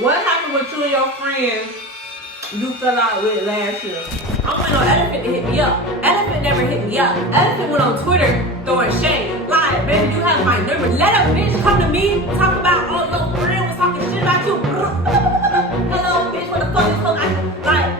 What happened with you and your friends you fell out with last year? I'm waiting on Elephant to hit me up. Elephant never hit me up. Elephant went on Twitter throwing shade. Like, baby, you have my number. Let a bitch come to me, talk about all your friends was talking shit about you. Hello, bitch, what the fuck is going on? Like,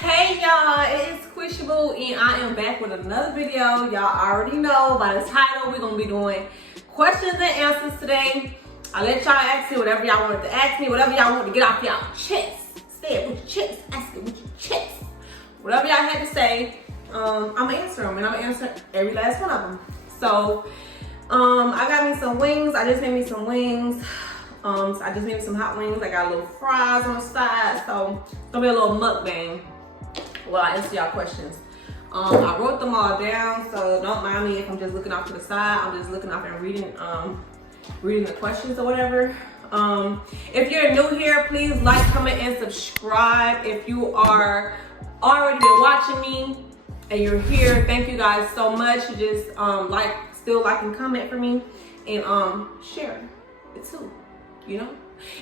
hey y'all, it is Quishable and I am back with another video. Y'all already know by the title, we're gonna be doing questions and answers today. I'll let y'all ask me whatever y'all wanted to ask me, whatever y'all want to get off y'all chest. Say it with your chest, ask it with your chest. Whatever y'all had to say, I'm gonna answer them, and I'm gonna answer every last one of them. So, I got me some wings. I just made me some wings. So I just made me some hot wings. I got a little fries on the side. So it's gonna be a little mukbang while I answer y'all questions. I wrote them all down, so don't mind me if I'm just looking off to the side. I'm just looking off and reading the questions or whatever. If you're new here, please like, comment, and subscribe. If you are already been watching me and you're here, thank you guys so much. You just still like and comment for me, and share it too, you know.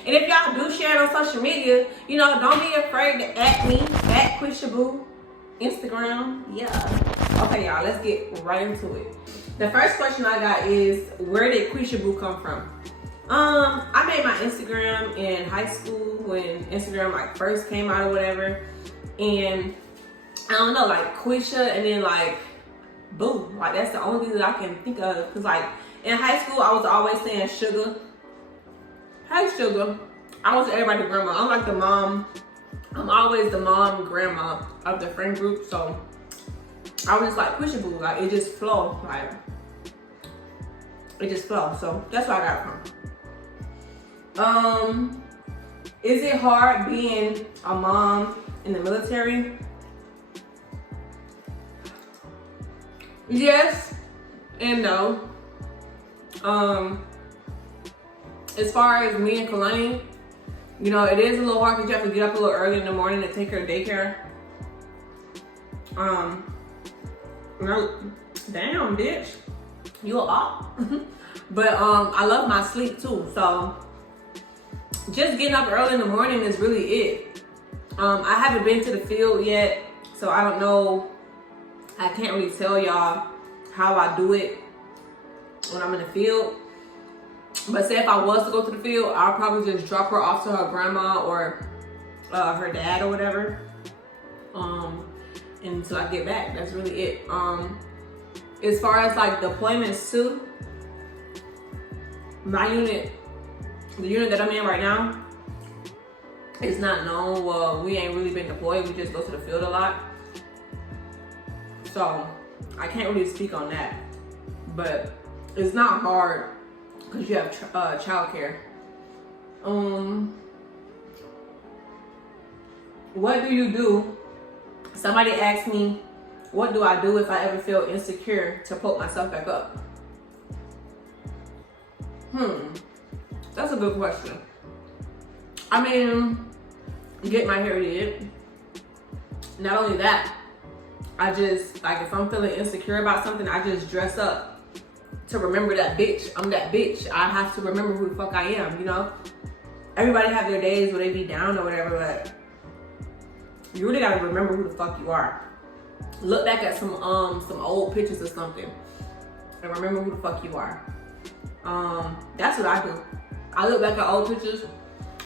And if y'all do share it on social media, you know, don't be afraid to at me at Quishable Instagram. Yeah. Okay, y'all, let's get right into it. The first question I got is, where did Quishable come from? I made my Instagram in high school when Instagram like first came out or whatever. And I don't know, like Quisha and then like boom. Like that's the only thing that I can think of. Cause like in high school I was always saying sugar. Hey sugar. I was everybody's grandma. I'm like the mom. I'm always the mom grandma of the friend group. So I was just like Quishable. Like it just flow. Like it just flows. So that's where I got it from. Is it hard being a mom in the military? Yes and no. As far as me and Kalani, you know, it is a little hard because you have to get up a little early in the morning to take her to daycare. Damn, bitch, you up? But I love my sleep too, so just getting up early in the morning is really it. I haven't been to the field yet, so I don't know. I can't really tell y'all how I do it when I'm in the field. But say if I was to go to the field, I'll probably just drop her off to her grandma or her dad or whatever. Until I get back, that's really it. As far as like deployments too, my unit, the unit that I'm in right now, is not known. Well, we ain't really been deployed. We just go to the field a lot. So I can't really speak on that. But it's not hard because you have childcare. What do you do? Somebody asked me, what do I do if I ever feel insecure to put myself back up? That's a good question. I mean, get my hair did. Not only that, I just, like if I'm feeling insecure about something, I just dress up to remember that bitch. I'm that bitch. I have to remember who the fuck I am, you know? Everybody have their days where they be down or whatever, but you really gotta remember who the fuck you are. Look back at some old pictures or something and remember who the fuck you are. That's what I do. I look back at old pictures,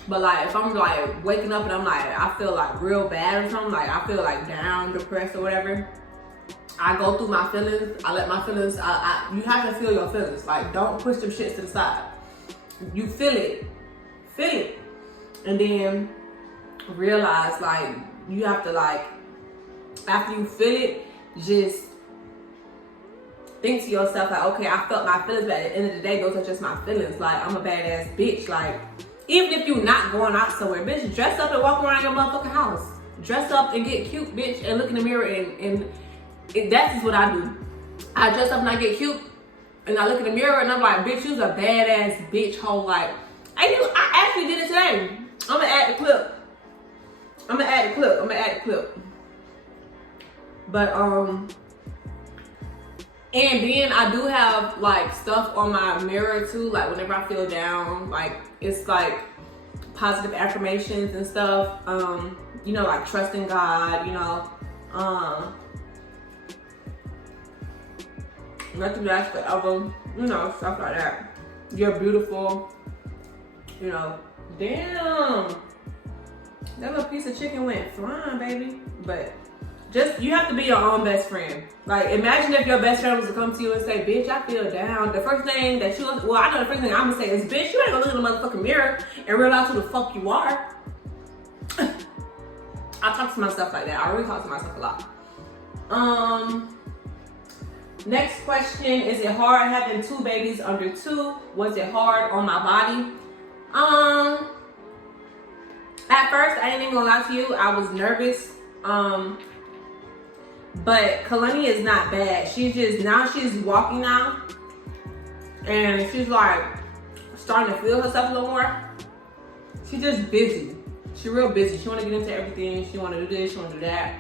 but like if I'm like waking up and I'm like, I feel like real bad or something, like I feel like down, depressed or whatever, I go through my feelings. I let my feelings, you have to feel your feelings. Like don't push them shits to the side. You feel it, and then realize like you have to like, after you feel it, just think to yourself like, okay, I felt my feelings, but at the end of the day, those are just my feelings. Like I'm a badass bitch. Like even if you're not going out somewhere, bitch, dress up and walk around your motherfucking house. Dress up and get cute, bitch, and look in the mirror and that's just what I do. I dress up and I get cute and I look in the mirror and I'm like, bitch, you's a badass bitch hoe. Like I actually did it today. I'm gonna add the clip. But And then I do have like stuff on my mirror too, like whenever I feel down, like it's like positive affirmations and stuff. You know, like trusting God, you know, nothing lasts forever, you know, stuff like that. You're beautiful, you know. Damn, that little piece of chicken went flying, baby. But just, you have to be your own best friend. Like, imagine if your best friend was to come to you and say, bitch, I feel down. The first thing that you, well, I know the first thing I'm gonna say is, bitch, you ain't gonna look in the motherfucking mirror and realize who the fuck you are. I talk to myself like that. I really talk to myself a lot. Next question, is it hard having 2 babies under 2? Was it hard on my body? At first, I ain't even gonna lie to you, I was nervous. But Kalani is not bad. She's just, now she's walking now. And she's like starting to feel herself a little more. She's just busy. She's real busy. She wanna get into everything. She wanna do this, she wanna do that.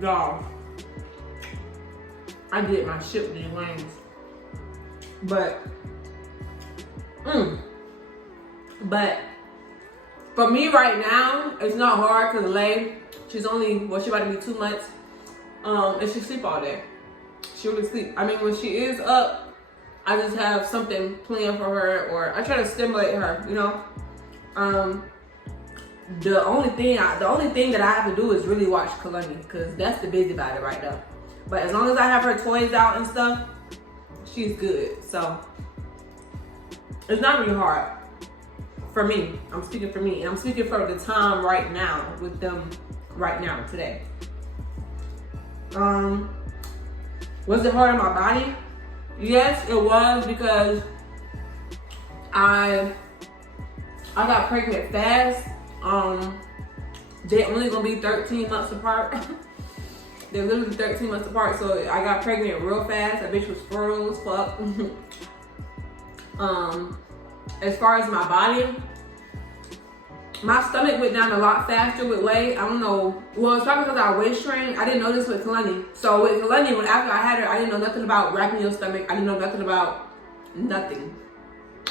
Y'all, I did my shit with these wings. But for me right now, it's not hard because Lay, she's only, well, she about to be 2 months. And she sleep all day. She really sleep. I mean, when she is up, I just have something planned for her, or I try to stimulate her, you know. The only thing that I have to do is really watch Kalani, because that's the busybody right now. But as long as I have her toys out and stuff, she's good. So it's not really hard for me. I'm speaking for me, and I'm speaking for the time right now with them right now today. Was it hard on my body? Yes, it was, because I got pregnant fast. They're only gonna be 13 months apart. They're literally 13 months apart, so I got pregnant real fast. That bitch was fertile as fuck. As far as my body, my stomach went down a lot faster with Lay. I don't know. Well, it's probably because I waist trained. I didn't know this with Kalani. So with Kalani, when after I had her, I didn't know nothing about wrapping your stomach. I didn't know nothing about nothing.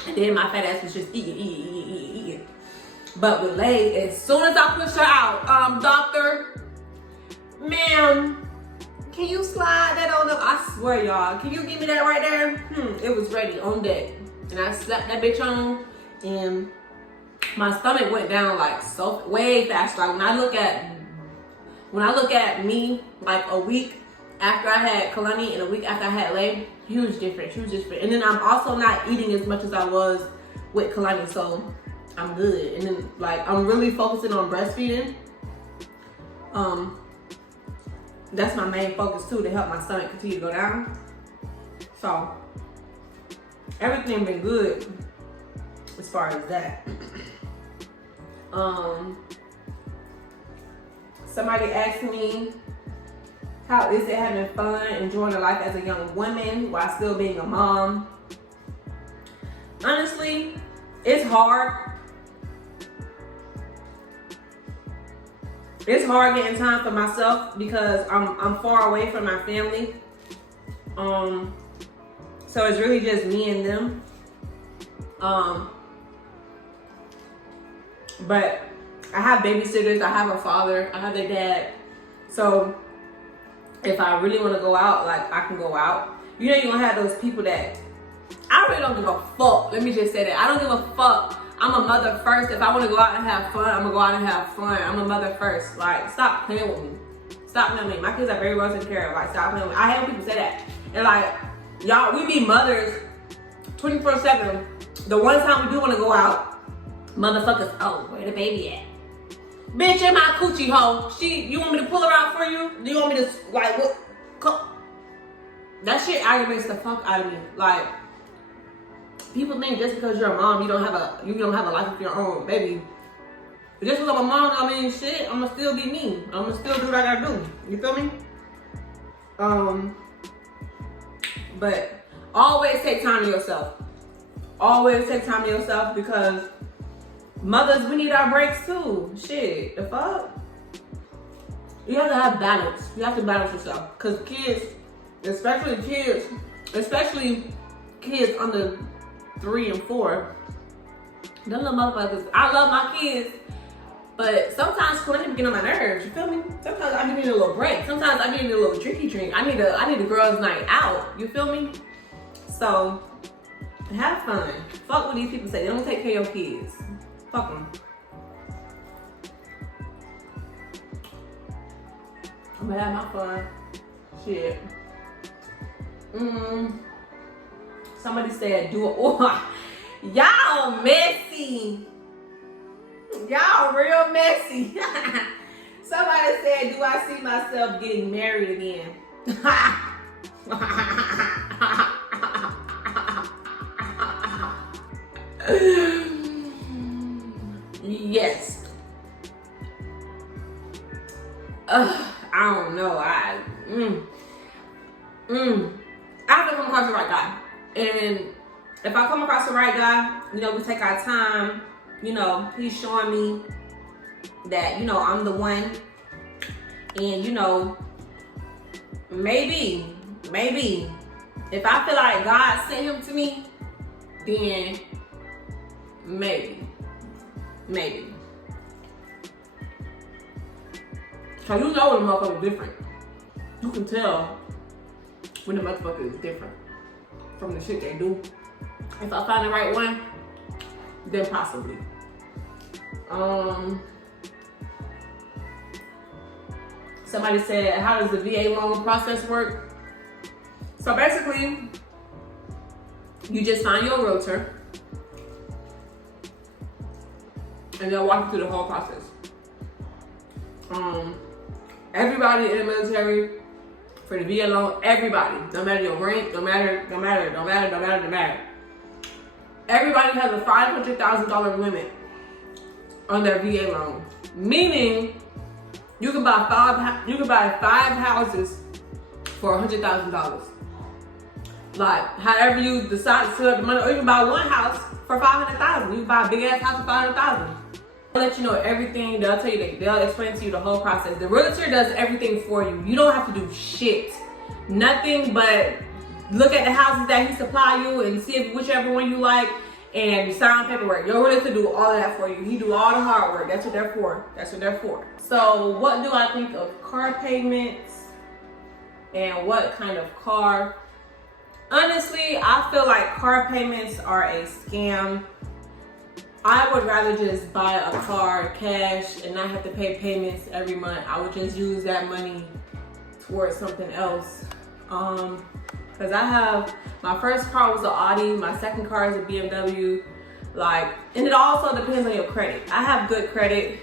And then my fat ass was just eating. But with Lay, as soon as I pushed her out, doctor, ma'am, can you slide that on up? I swear, y'all, can you give me that right there? It was ready on deck. And I slapped that bitch on, and my stomach went down like so way faster. Like when I look at me like a week after I had Kalani and a week after I had Lay, huge difference. And then I'm also not eating as much as I was with Kalani, so I'm good. And then like I'm really focusing on breastfeeding. That's my main focus too, to help my stomach continue to go down. So everything been good as far as that. Somebody asked me, how is it having fun, enjoying a life as a young woman while still being a mom? Honestly, it's hard. It's hard getting time for myself because I'm far away from my family. So it's really just me and them. But I have babysitters, I have a father, I have their dad. So if I really want to go out, like I can go out. You know, you're gonna have those people that, I really don't give a fuck. Let me just say that. I don't give a fuck. I'm a mother first. If I want to go out and have fun, I'm gonna go out and have fun. I'm a mother first. Like, stop playing with me. Stop playing with me. My kids are very well taken care of. Like, stop playing with me. I hate when people say that. And like, y'all, we be mothers 24/7. The one time we do want to go out, motherfuckers, oh, where the baby at? Bitch, in my coochie hole. You want me to pull her out for you? Do you want me to, like, what? That shit aggravates the fuck out of me. Like, people think just because you're a mom, you don't have a life of your own, baby. Just because I'm a mom, I mean, shit, I'ma still be me. I'ma still do what I gotta do. You feel me? But always take time to yourself. Always take time to yourself, because mothers, we need our breaks too. Shit, the fuck? You have to have balance. You have to balance yourself. Because kids, especially kids under 3 and 4, them little motherfuckers, I love my kids, but sometimes they be getting on my nerves, you feel me? Sometimes I be needing a little break. Sometimes I be needing a little drink. I need a girls' night out, you feel me? So, have fun. Fuck what these people say. They don't take care of your kids. Fuck them. I'm gonna have my fun. Shit. Somebody said do it. Oh, y'all messy. Y'all real messy. Somebody said, do I see myself getting married again? Yes. I don't know. I have to come across the right guy. And if I come across the right guy, you know, we take our time. You know, he's showing me that, you know, I'm the one. And, you know, maybe, if I feel like God sent him to me, then maybe. Cause you know when the motherfucker is different. You can tell when the motherfucker is different from the shit they do. If I find the right one, then possibly. Somebody said, how does the VA loan process work? So basically, you just find your realtor and they'll walk you through the whole process. Everybody in the military, for the VA loan, everybody, no matter your rank, no matter. Everybody has a $500,000 limit on their VA loan, meaning you can buy five houses for $100,000. Like, however you decide to set up the money, or you can buy one house for $500,000. You can buy a big ass house for $500,000. They'll let you know everything. They'll tell you, they'll explain to you the whole process. The realtor does everything for you. You don't have to do shit. Nothing but look at the houses that he supply you and see if whichever one you like and sign paperwork. Your realtor do all of that for you. He do all the hard work. That's what they're for. So what do I think of car payments and what kind of car? Honestly, I feel like car payments are a scam. I would rather just buy a car cash and not have to pay payments every month. I would just use that money towards something else. Cause my first car was an Audi, my second car is a BMW. And it also depends on your credit. I have good credit,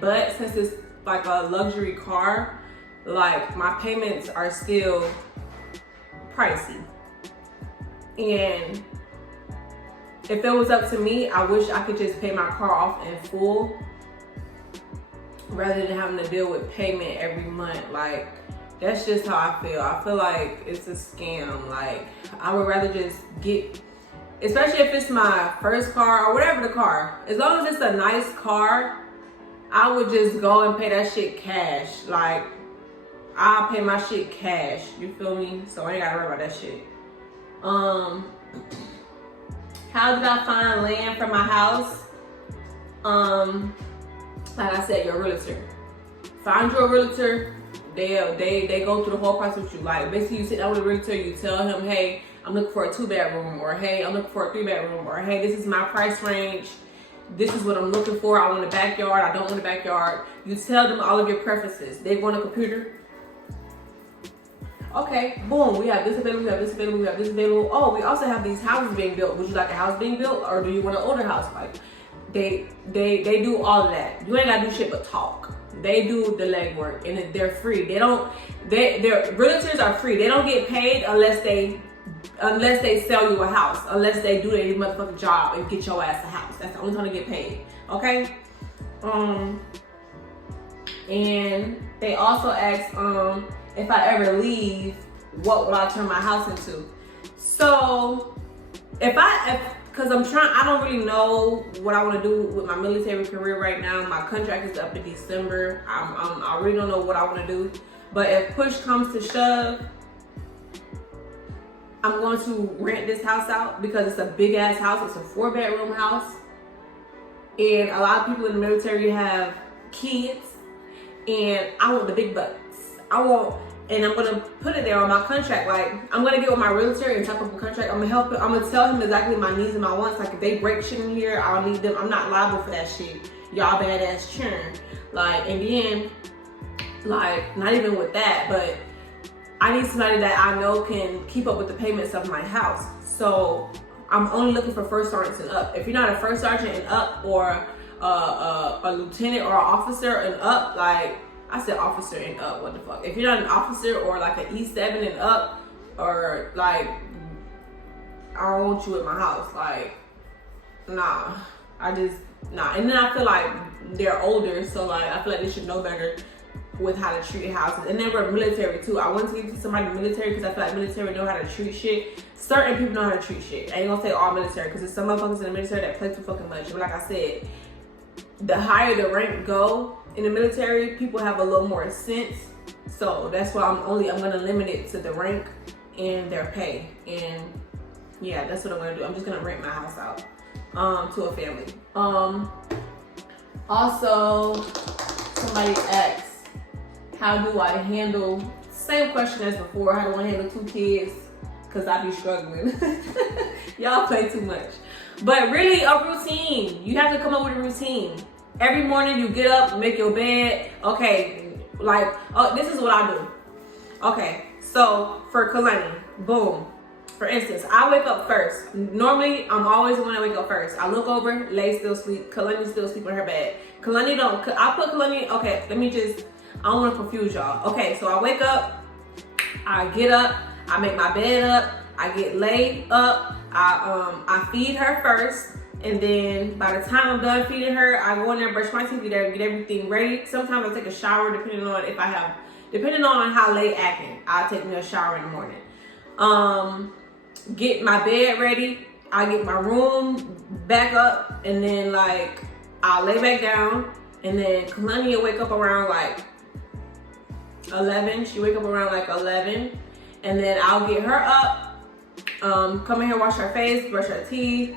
but since it's like a luxury car, like my payments are still pricey. And if it was up to me, I wish I could just pay my car off in full rather than having to deal with payment every month. Like, that's just how I feel. I feel like it's a scam. Like, I would rather just get, especially if it's my first car or whatever the car, as long as it's a nice car, I would just go and pay that shit cash. Like, I'll pay my shit cash, you feel me? So I ain't gotta worry about that shit. How did I find land for my house? Like I said, your realtor. Find your realtor. They go through the whole process with you. Like, basically, you sit down with a realtor, you tell him, hey, I'm looking for a 2-bedroom, or hey, I'm looking for a 3-bedroom, or hey, this is my price range. This is what I'm looking for. I want a backyard. I don't want a backyard. You tell them all of your preferences. They want a computer. Okay, boom, we have this available, we have this available, we have this available. Oh, we also have these houses being built. Would you like a house being built, or do you want an older house? Like, they do all of that. You ain't gotta do shit but talk. They do the legwork, and they're free. Their realtors are free. They don't get paid unless they sell you a house, unless they do their motherfucking job and get your ass a house. That's the only time they get paid. Okay? And they also ask, if I ever leave, what will I turn my house into? So if because I don't really know what I want to do with my military career right now. My contract is up in December. I really don't know what I want to do. But if push comes to shove, I'm going to rent this house out because it's a big ass house. It's a 4-bedroom house. And a lot of people in the military have kids. And I want the big bucks. And I'm gonna put it there on my contract. Like, I'm gonna get with my realtor and talk up a contract. I'm gonna tell him exactly my needs and my wants. Like, if they break shit in here, I'll need them. I'm not liable for that shit. Y'all badass churn. Like, and then, like, not even with that, but I need somebody that I know can keep up with the payments of my house. So I'm only looking for first sergeants and up. If you're not a first sergeant and up, or a lieutenant or an officer and up, like, I said officer and up, what the fuck? If you're not an officer or like an E7 and up, or like, I don't want you at my house. Like, nah. Nah. And then I feel like they're older, so like, I feel like they should know better with how to treat houses. And then we're military too. I want to get to somebody in the military because I feel like military know how to treat shit. Certain people know how to treat shit. I ain't gonna say all military, because there's some motherfuckers in the military that play too fucking much. But like I said, the higher the rank go in the military, people have a little more sense. So that's why I'm gonna limit it to the rank and their pay. And yeah, that's what I'm gonna do. I'm just gonna rent my house out to a family. Also, somebody asked, how do I handle, same question as before, how do I handle 2 kids? Because I be struggling. Y'all play too much. But really, a routine. You have to come up with a routine. Every morning you get up, make your bed. Okay, like, oh, this is what I do. Okay, so for Kalani, boom. For instance, I wake up first. Normally, I'm always the one that wake up first. I look over, Lay still sleep. Kalani still sleep in her bed. Kalani don't, I put Kalani, okay, I don't want to confuse y'all. Okay, so I wake up, I get up, I make my bed up, I get laid up, I feed her first, and then by the time I'm done feeding her, I go in there, brush my teeth, get everything ready. Sometimes I take a shower depending on how late acting. I'll take me a shower in the morning. Get my bed ready, I get my room back up, and then like I'll lay back down, and then Kalani will wake up around like 11. She wake up around like 11, and then I'll get her up, come in here, wash her face, brush her teeth,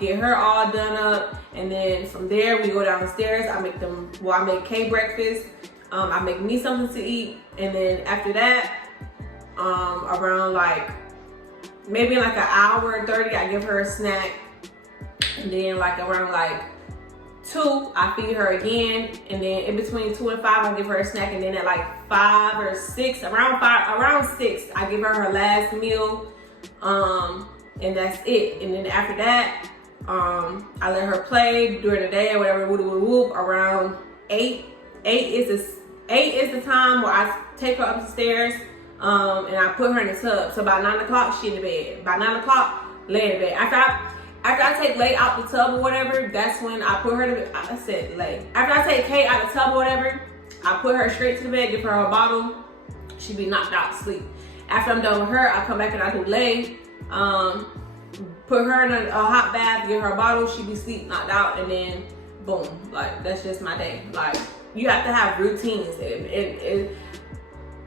get her all done up, and then from there we go downstairs. I make Kay breakfast, I make me something to eat, and then after that, around like maybe like an hour and 30, I give her a snack, and then like around like 2, I feed her again, and then in between 2 and 5, I give her a snack, and then at like 5 or 6, around 6, I give her her last meal, and that's it. And then after that, I let her play during the day or whatever, whoop. Around 8 is the time where I take her upstairs, and I put her in the tub. So by 9 o'clock, she in the bed. By 9 o'clock, lay in the bed. After I take Lay out the tub or whatever, that's when I put her to, I said Lay. After I take Kay out the tub or whatever, I put her straight to the bed, give her a bottle. She be knocked out to sleep. After I'm done with her, I come back and I do Lay. Put her in a hot bath, give her a bottle, she be sleep, knocked out, and then boom. Like, that's just my day. Like, you have to have routines.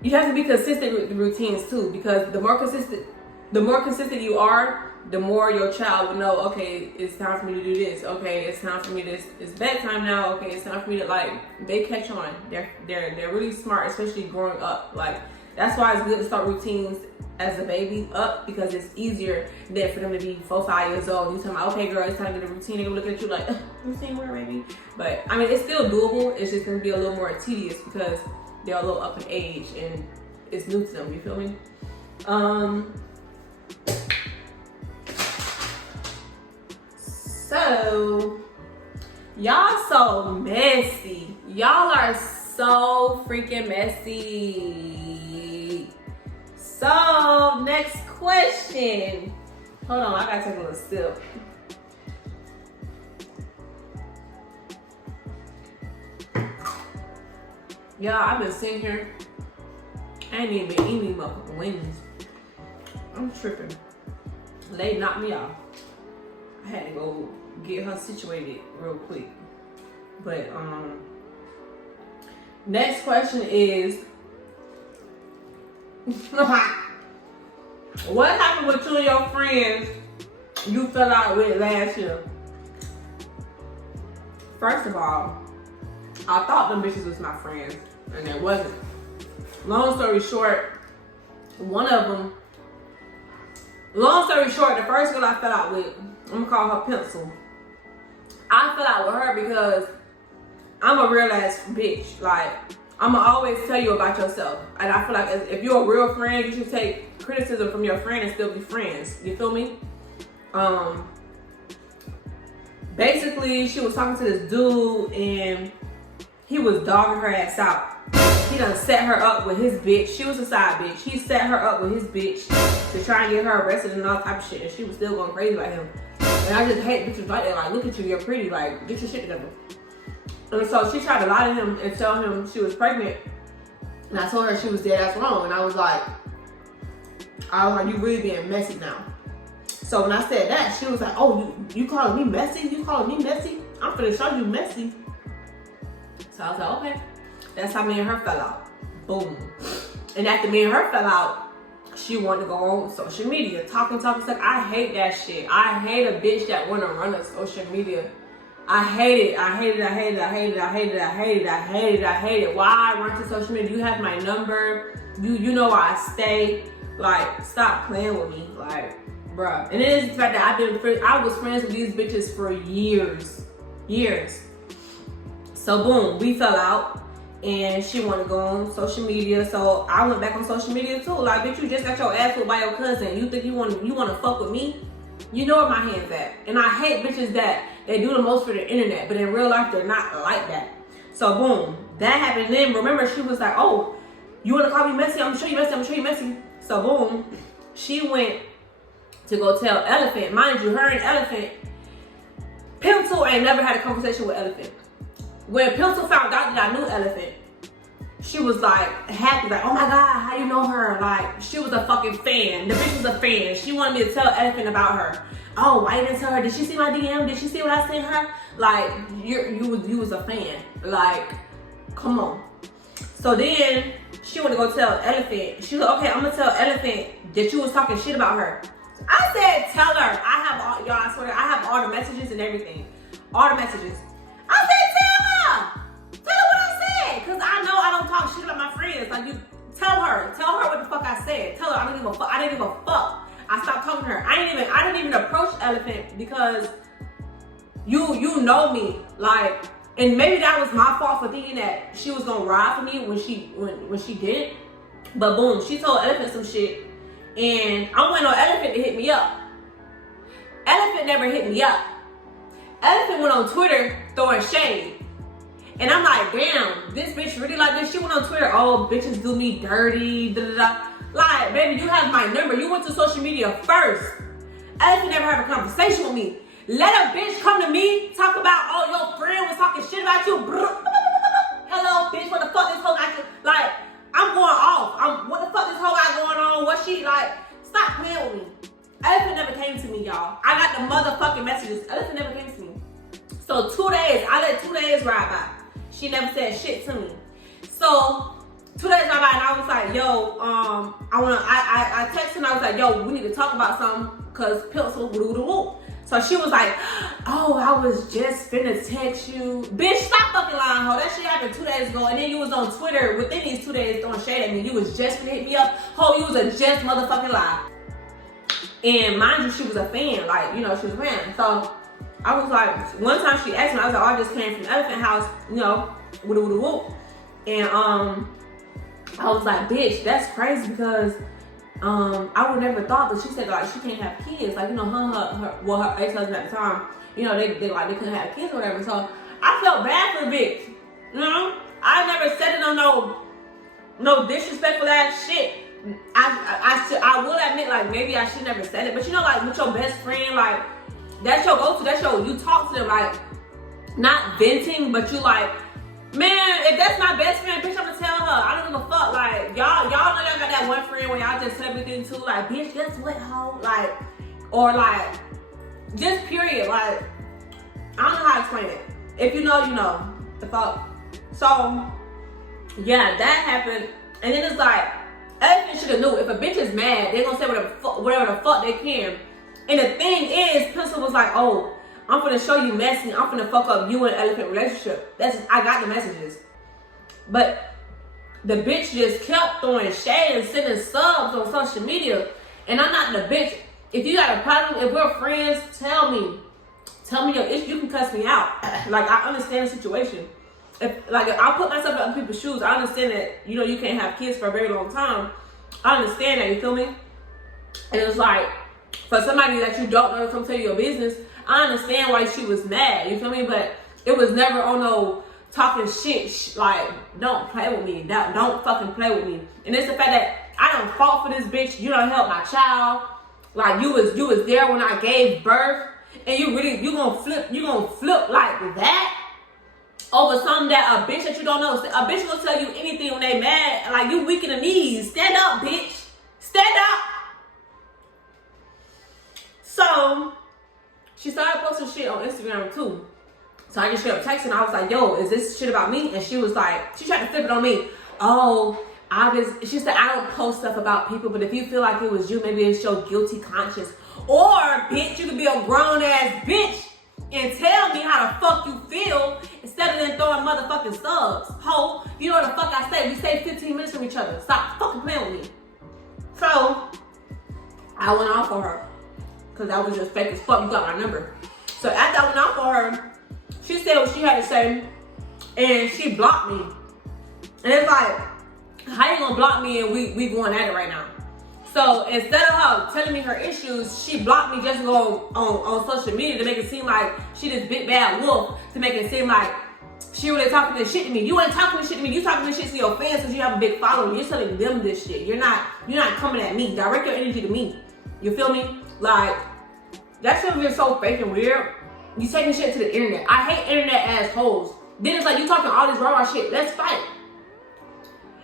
You have to be consistent with the routines too, because the more consistent you are, the more your child will know, okay, it's time for me to do this. Okay, it's time for me to, it's bedtime now. Okay, it's time for me to, like, they catch on. They're really smart, especially growing up. Like, that's why it's good to start routines as a baby up, because it's easier than for them to be 4, 5 years old. You talking about, okay, girl, it's time to get a routine. They're gonna look at you like, routine where, baby? But I mean, it's still doable. It's just gonna be a little more tedious because they're a little up in age and it's new to them. You feel me? So, y'all so messy. Y'all are so freaking messy. So, next question. Hold on, I gotta take a little sip. Y'all, I've been sitting here. I ain't even been eating motherfucking wings. I'm tripping. They knocked me off. I had to go get her situated real quick. But next question is, what happened with you and your friends you fell out with last year? First of all, I thought them bitches was my friends, and they wasn't. Long story short, the first girl I fell out with, I'm gonna call her Pencil. I fell out with her because I'm a real ass bitch. Like, I'ma always tell you about yourself. And I feel like if you're a real friend, you should take criticism from your friend and still be friends. You feel me? Basically, she was talking to this dude and he was dogging her ass out. He done set her up with his bitch. She was a side bitch. He set her up with his bitch to try and get her arrested and all type of shit. And she was still going crazy about him. And I just hate bitches like that. Like, look at you, you're pretty. Like, get your shit together. And so she tried to lie to him and tell him she was pregnant. And I told her she was dead ass wrong. And I was like, you really being messy now. So when I said that, she was like, oh, you calling me messy? You calling me messy? I'm finna show you messy. So I was like, okay. That's how me and her fell out. Boom. And after me and her fell out, she wanted to go on social media, talking stuff. I hate that shit. I hate a bitch that wanna run a social media. I hate it. I hate it. I hate it. I hate it. I hate it. I hate it. I hate it. I hate it. Why I run to social media? You have my number. You know where I stay. Like, stop playing with me. Like, bruh. And it is the fact that I was friends with these bitches for years. Years. So boom, we fell out. And she wanted to go on social media, so I went back on social media too. Like, bitch, you just got your ass whipped by your cousin. You think you want to fuck with me? You know where my hand's at. And I hate bitches that they do the most for the internet, but in real life they're not like that. So boom, that happened. And then remember, she was like, "Oh, you want to call me messy? I'm gonna show you messy. I'm gonna show you messy." So boom, she went to go tell Elephant. Mind you, her and Elephant, Pencil ain't never had a conversation with Elephant. When Pencil found out that I knew Elephant, she was like happy, like, oh my God, how you know her? Like, she was a fucking fan. The bitch was a fan. She wanted me to tell Elephant about her. Oh, why you didn't tell her? Did she see my DM? Did she see what I sent her? Like, you was a fan. Like, come on. So then she went to go tell Elephant. She was like, okay, I'm gonna tell Elephant that you was talking shit about her. I said, tell her. I have all, y'all, I swear, I have all the messages and everything. All the messages. I said, tell her. Tell her what I said. Cause I know I don't talk shit about my friends. Like, you tell her what the fuck I said. Tell her I don't give a fuck. I didn't give a fuck. I stopped talking to her. I didn't even approach Elephant because you know me. Like, and maybe that was my fault for thinking that she was gonna ride for me when she didn't. But boom, she told Elephant some shit. And I'm waiting on Elephant to hit me up. Elephant never hit me up. Elephant went on Twitter throwing shade. And I'm like, damn, this bitch really like this. She went on Twitter, oh, bitches do me dirty, da da da. Like, baby, you have my number. You went to social media first. Elephant never had a conversation with me. Let a bitch come to me, talk about, oh, your friend was talking shit about you. Hello, bitch, what the fuck this hoe got you? Like, I'm going off. What the fuck this hoe got going on? What she, like, stop playing with me. Elephant never came to me, y'all. I got the motherfucking messages. Elephant never came to me. So 2 days, I let 2 days ride by. She never said shit to me. So 2 days ride by and I was like, yo, I texted her and I was like, yo, we need to talk about something because Pencil woo. So she was like, oh, I was just finna text you. Bitch, stop fucking lying, ho. That shit happened 2 days ago. And then you was on Twitter within these 2 days throwing shade at me. You was just finna hit me up. Ho, you was a just motherfucking lie. And mind you, she was a fan. Like, you know, she was a fan. So I was like, one time she asked me, I was like, oh, I just came from Elephant House, you know, woo. And I was like, bitch, that's crazy because I would never thought, but she said like she can't have kids. Like, you know, her ex-husband at the time, you know, they couldn't have kids or whatever. So I felt bad for the bitch. You know? I never said it on no disrespectful ass shit. I will admit, like, maybe I should never said it, but you know, like with your best friend, like that's your go-to, that's your, you talk to them, like not venting, but you like, man, if that's my best friend, bitch, I'm gonna tell her. I don't give a fuck. Like, y'all know y'all got that one friend where y'all just tell everything to, like, bitch, guess what, hoe? Like, or like, Just period. Like, I don't know how to explain it. If you know, you know. The fuck. So, yeah, that happened. And then it's like, everything should have knew. If a bitch is mad, they're gonna say whatever the fuck they can. And the thing is, Pencil was like, oh, I'm gonna show you messy. I'm gonna fuck up you and Elephant relationship. I got the messages. But the bitch just kept throwing shade and sending subs on social media. And I'm not the bitch. If you got a problem, if we're friends, tell me your issue. You can cuss me out. Like, I understand the situation. If I put myself in other people's shoes, I understand that, you know, you can't have kids for a very long time. I understand that, you feel me? And it's like, for somebody that you don't know to come tell you your business, I understand why she was mad, you feel me? But it was never on no talking shit, like, don't play with me. Don't fucking play with me. And it's the fact that I done fought for this bitch. You done helped my child. Like, you was there when I gave birth. And you gonna flip like that over something that a bitch that you don't know. A bitch gonna tell you anything when they mad. Like, you weak in the knees. Stand up, bitch. Stand up. So, she started posting shit on Instagram too. So I just straight up texting. I was like, yo, is this shit about me? And she was like, she tried to flip it on me. Oh, she said, I don't post stuff about people, but if you feel like it was you, maybe it's your guilty conscience. Or, bitch, you could be a grown-ass bitch and tell me how the fuck you feel instead of then throwing motherfucking subs. Ho, you know what the fuck I say? We stay 15 minutes from each other. Stop fucking playing with me. So, I went off on her. Because that was just fake as fuck. You got my number. So, after I went off on her, she said what she had to say. And she blocked me. And it's like, how you gonna block me and we going at it right now? So instead of her telling me her issues, she blocked me just to go on social media to make it seem like she this big bad wolf, to make it seem like she really talking this shit to me. You ain't talking this shit to me. You talking this shit to your fans because you have a big following. You're telling them this shit. You're not coming at me. Direct your energy to me. You feel me? Like, that shit was so fake and weird. You taking shit to the internet. I hate internet assholes. Then it's like you talking all this raw shit. Let's fight.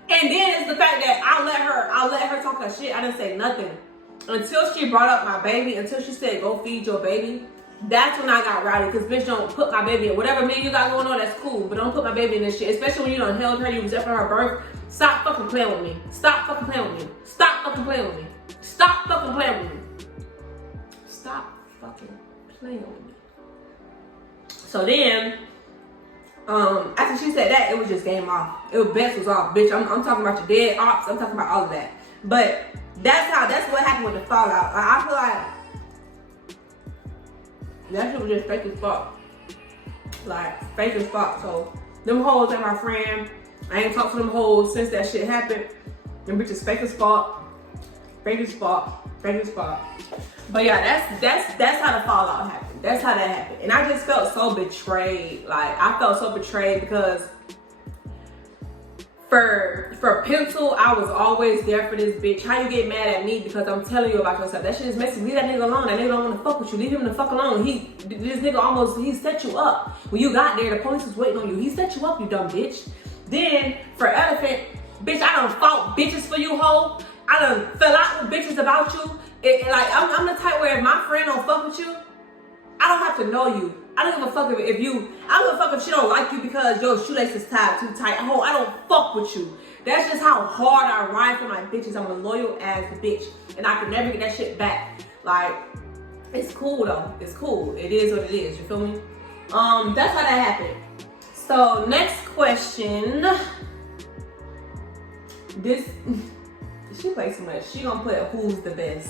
And then it's the fact that I let her talk her shit. I didn't say nothing until she brought up my baby. Until she said, "Go feed your baby." That's when I got rowdy. Cause bitch, don't put my baby in whatever man you got going on. That's cool, but don't put my baby in this shit. Especially when you done held her, you was there for her birth. Stop fucking playing with me. Stop fucking playing with me. Stop fucking playing with me. Stop fucking playing with me. Stop fucking playing with me. So then, after she said that, it was just game off. It was best was off, bitch. I'm talking about your dead ops. I'm talking about all of that. But that's what happened with the fallout. I feel like that shit was just fake as fuck. Like, fake as fuck. So them hoes ain't my friend. I ain't talked to them hoes since that shit happened. Them bitches fake as fuck. Fake as fuck. Fake as fuck. But yeah, that's how the fallout happened. That's how that happened. And I just felt so betrayed. Like, I felt so betrayed because for Pencil, I was always there for this bitch. How you get mad at me because I'm telling you about yourself? That shit is messy. Leave that nigga alone. That nigga don't want to fuck with you. Leave him the fuck alone. This nigga he set you up. When you got there, the police was waiting on you. He set you up, you dumb bitch. Then, for Elephant, bitch, I done fought bitches for you, hoe. I done fell out with bitches about you. I'm the type where if my friend don't fuck with you, I don't have to know you. I don't give a fuck if you, I don't give a fuck if she don't like you because your shoelace is tied too tight. I don't fuck with you. That's just how hard I ride for my bitches. I'm a loyal ass bitch. And I can never get that shit back. Like, it's cool though. It's cool. It is what it is. You feel me? That's how that happened. So, next question. She plays too much. She gonna put who's the best.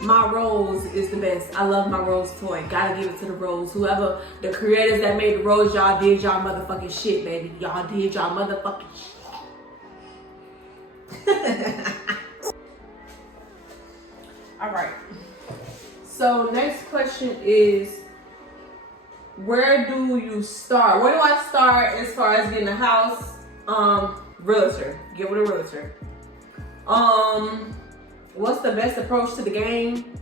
My Rose is the best. I love my Rose toy. Gotta give it to the Rose. Whoever, the creators that made the Rose, y'all did y'all motherfucking shit, baby. Y'all did y'all motherfucking shit. Alright. So next question is, where do you start? Where do I start as far as getting a house? Realtor. Get with a realtor. What's the best approach to the game?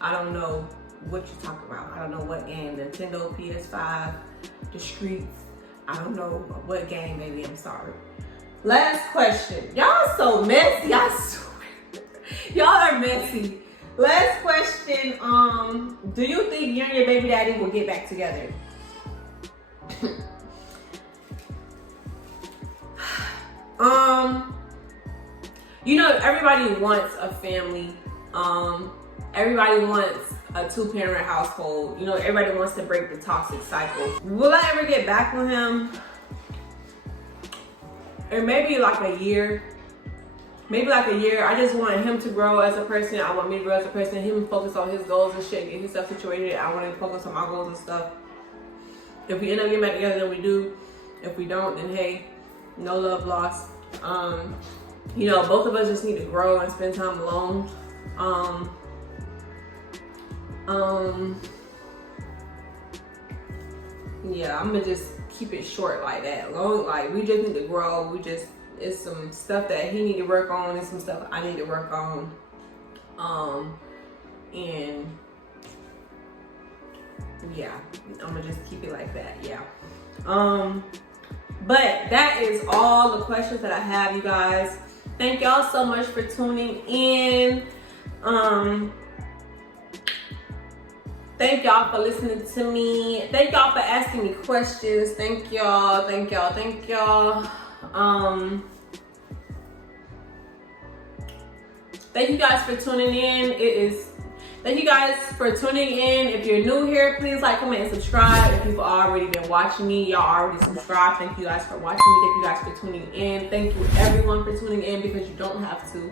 I don't know what you're talking about. I don't know what game. Nintendo, PS5, the streets. I don't know what game, baby. I'm sorry. Last question. Y'all so messy. I swear. Y'all are messy. Last question. Do you think you and your baby daddy will get back together? You know, everybody wants a family. Everybody wants a 2-parent household. You know, everybody wants to break the toxic cycle. Will I ever get back with him? It may be like a year. Maybe like a year. I just want him to grow as a person. I want me to grow as a person. Him to focus on his goals and shit, get himself situated. I want him to focus on my goals and stuff. If we end up getting back together, then we do. If we don't, then hey, no love lost. You know, both of us just need to grow and spend time alone. Yeah, I'm gonna just keep it short like that. Like we just need to grow. It's some stuff that he need to work on and some stuff I need to work on. And yeah, I'm gonna just keep it like that. Yeah. But that is all the questions that I have, you guys. Thank y'all so much for tuning in. Thank y'all for listening to me. Thank y'all for asking me questions. Thank y'all. Thank y'all. Thank y'all. Thank you guys for tuning in. Thank you guys for tuning in. If you're new here, please like, comment, and subscribe. If you've already been watching me, y'all already subscribed. Thank you guys for watching me. Thank you guys for tuning in. Thank you everyone for tuning in, because you don't have to.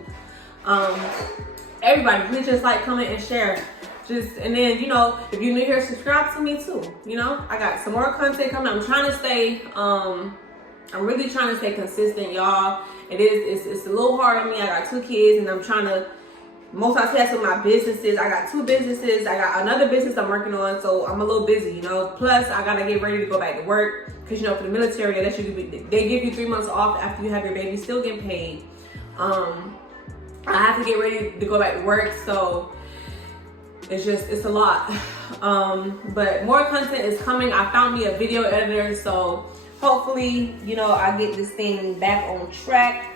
Everybody, please just like, comment, and share. And then, you know, if you're new here, subscribe to me too. You know, I got some more content coming. I'm trying to stay, I'm really trying to stay consistent, y'all. It's a little hard on me. I got 2 kids and I'm trying to multitask with my businesses. I got 2 businesses. I got another business I'm working on, so I'm a little busy, you know. Plus, I gotta get ready to go back to work, because, you know, for the military, they give you 3 months off after you have your baby, still getting paid. I have to get ready to go back to work, so it's a lot. But more content is coming. I found me a video editor, so hopefully, you know, I get this thing back on track.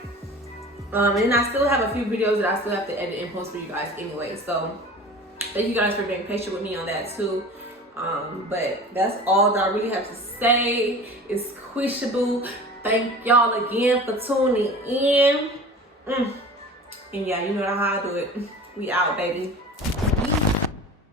And I still have a few videos that I still have to edit and post for you guys anyway. So thank you guys for being patient with me on that too. But that's all that I really have to say. It's Quishable. Thank y'all again for tuning in. And yeah, you know how I do it. We out, baby.